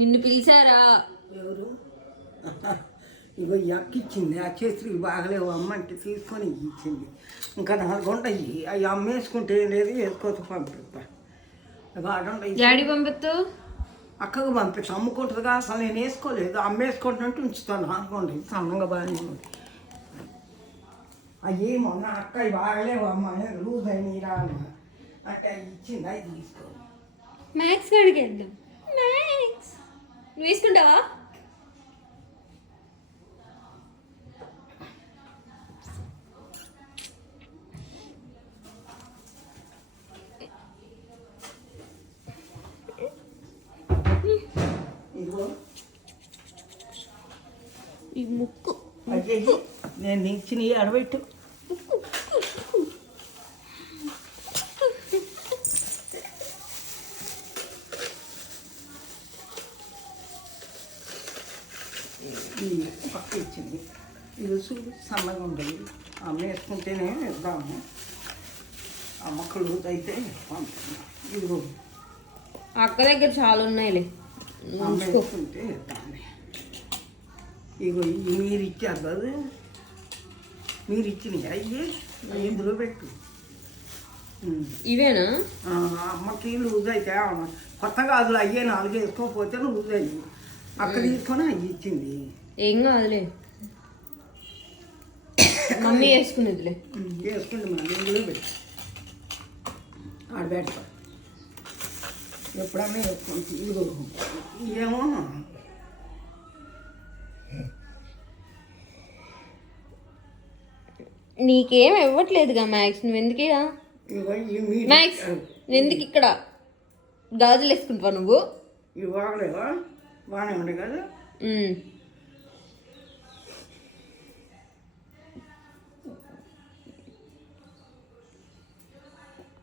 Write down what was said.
నిన్ను పిలిచారా? ఎవరు? ఇగో ఇచ్చింది. ఆ చేతులు బాగలేవు అమ్మంటే తీసుకొని ఇచ్చింది. ఇంకా 4 ఉంటాయి. అవి అమ్మేసుకుంటే లేదు, వేసుకోవచ్చు పంపిస్తా. డాడీ పంపిస్తూ అక్కకు పంపిస్తా. అమ్ముకుంటుందిగా, అసలు నేను వేసుకోలేదు. అమ్మేసుకుంటున్నట్టు ఉంచుతాను. అనుకోండి సన్నంగా బాగానే ఉంది. అవి మొన్న అక్క బాగలేవు అమ్మ, లూజ్ అయినాయి రా అంటే అవి ఇచ్చింది. అవి తీసుకో. మ్యాక్స్ కాడికి వెళ్దాం. మ్యాక్స్ నువ్వు వేసుకుంటావా? ఈ ముక్కు నేను ఇచ్చిన అడబెట్టు. పక్క ఇచ్చింది. ఇది చూడు సన్నగా ఉంటుంది. అమ్మ వేసుకుంటేనే ఇద్దాము. ఆ మొక్కలు అయితే పంపుతున్నాం. ఇదిగో అక్క దగ్గర చాలా ఉన్నాయిలే. అమ్మ వేసుకుంటే ఇద్దాము. ఇగో ఇవి మీరు ఇచ్చారు కదా, మీరు ఇచ్చినవి అయ్యి ఇందులో పెట్టు. ఇవేనా? అమ్మకి లూజ్ అయితే కొత్త గాజులు అయ్యే 4 వేసుకోకపోతే లూజ్ అయ్యి అక్క తీసుకొని అవి ఇచ్చింది. ఏం కాదులే, మమ్మీ వేసుకునేదిలే. వేసుకుంటే మళ్ళీ ఇందులో పెట్టు. ఆడ పెడతా. ఎప్పుడన్నా వేసుకుంటే ఇదిగో ఏమో నీకేం ఇవ్వట్లేదుగా మ్యాక్స్, నువ్వు ఎందుకేగా మ్యాక్స్ ఎందుకు ఇక్కడ గాజులు వేసుకుంటావా నువ్వు? ఇవి బాగలేవా? బాగానే ఉండే కదా.